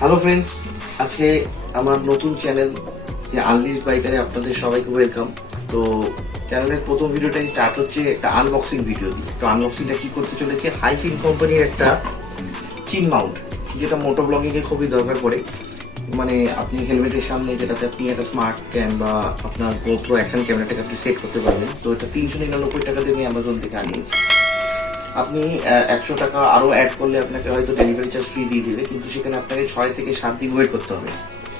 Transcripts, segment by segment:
Hello friends, আজকে আমার নতুন চ্যানেল আনলিশ বাইকারে আপনাদের সবাইকে ওয়েলকাম। তো চ্যানেলের প্রথম ভিডিওটাই স্টার্ট হচ্ছে একটা আনবক্সিং ভিডিও দিয়ে। তো আনবক্সিংটা কি করতে চলেছে, হাইফিন কোম্পানির একটা চিন মাউন্ট, যেটা মোটো ব্লগিংয়ে খুবই দরকার পড়ে। মানে আপনি হেলমেটের সামনে যেটাতে আপনি একটা স্মার্ট ক্যাম বা আপনার গোপ্রো অ্যাকশন ক্যামেরাটাকে আপনি সেট করতে পারবেন। তো এটা 399 টাকা দিয়ে আমি অ্যামাজন থেকে আনিয়েছি। আপনি 100 টাকা আরও অ্যাড করলে আপনাকে হয়তো ডেলিভারি চার্জ ফ্রি দিয়ে দেবে, কিন্তু সেখানে আপনাকে 6 থেকে 7 দিন ওয়েট করতে হবে।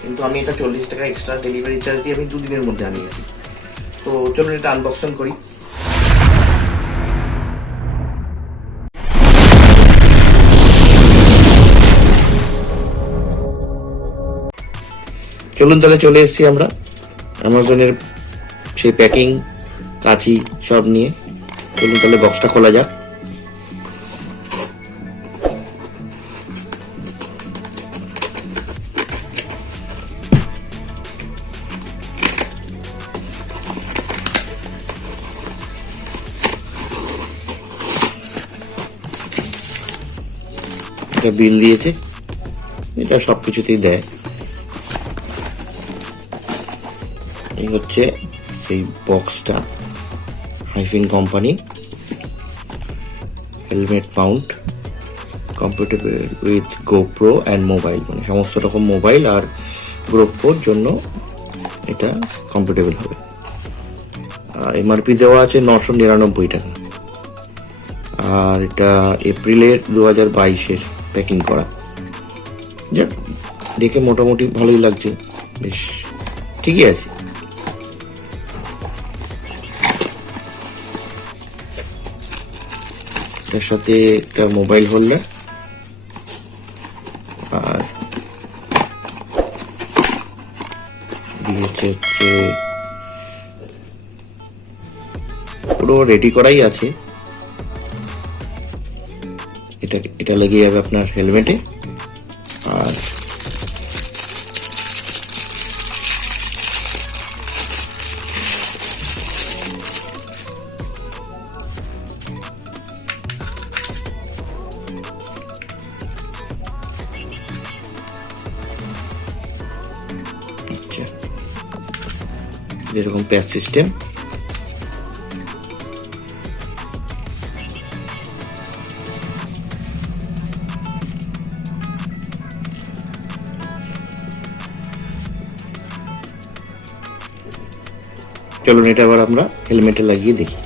কিন্তু আমি এটা 40 টাকা এক্সট্রা ডেলিভারি চার্জ দিয়ে আমি 2 দিনের মধ্যে আনিয়েছি। তো চলুন এটা আনবক্সিং করি। চলুন তাহলে চলে এসেছি আমরা অ্যামাজনের সেই প্যাকিং কাঁচি সব নিয়ে। চলুন তাহলে বক্সটা খোলা যাক। এটা বিল দিয়েছে, এটা সবকিছুতেই দেয়। এই হচ্ছে সেই বক্সটা, হাইফিন company helmet mount, compatible with GoPro and mobile, মানে সমস্ত রকম মোবাইল আর গোপ্রোর জন্য এটা কম্পাটেবল হবে। এমআরপি দেওয়া আছে 999 টাকা, আর এটা এপ্রিলের 2022-এর প্যাকিং করা। যাক, দেখে মোটামুটি ভালোই লাগছে, বেশ ঠিকই আছে। এটার সাথে একটা মোবাইল হোল্ডার, আর দিয়েছে হচ্ছে পুরো রেডি করাই আছে। এটা লেগে যাবে আপনার হেলমেটে। আর এরকম প্যাচ সিস্টেম। চলুন এটা আবার আমরা হেলমেটে লাগিয়ে দেখি।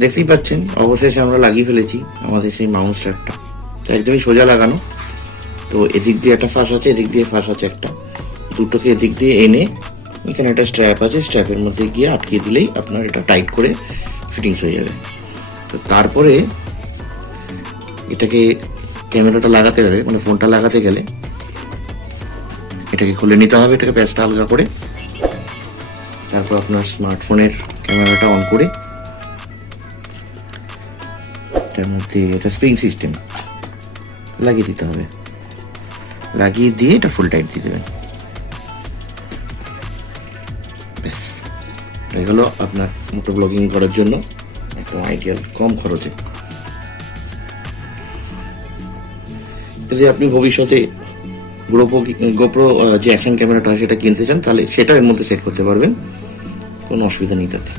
দেখতেই পাচ্ছেন অবশেষে আমরা লাগিয়ে ফেলেছি আমাদের সেই মাউন্ট স্ট্র্যাপটা। একদমই সোজা লাগানো। তো এদিক দিয়ে একটা ফাঁস আছে, এদিক দিয়ে ফাঁস আছে একটা, দুটোকে এদিক দিয়ে এনে এখানে একটা স্ট্র্যাপ আছে, স্ট্র্যাপের মধ্যে গিয়ে আটকিয়ে দিলেই আপনার এটা টাইট করে ফিটিংস হয়ে যাবে। তো তারপরে এটাকে ক্যামেরাটা লাগাতে গেলে, মানে ফোনটা লাগাতে গেলে এটাকে খুলে নিতে হবে, এটাকে প্যাচটা আলগা করে। তারপর আপনার স্মার্টফোনের ক্যামেরাটা অন করে এটার মধ্যে এটা স্প্রিং সিস্টেম লাগিয়ে দিতে হবে। লাগিয়ে দিয়ে এটা ফুল টাইট দিয়ে দেবেন। বেশ, এগুলো আপনার মোটো ব্লগিং করার জন্য একদম আইডিয়াল, কম খরচে। যদি আপনি ভবিষ্যতে গোপ্রো যে অ্যাকশন ক্যামেরাটা সেটা কিনতে চান, তাহলে সেটা এর মধ্যে সেট করতে পারবেন, কোনো অসুবিধা নেই তাতে।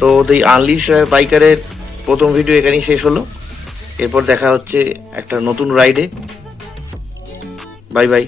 তো এই আনলিশ বাইকারের প্রথম ভিডিও এখানেই শেষ হলো। এরপর দেখা হচ্ছে একটা নতুন রাইডে। Bye bye.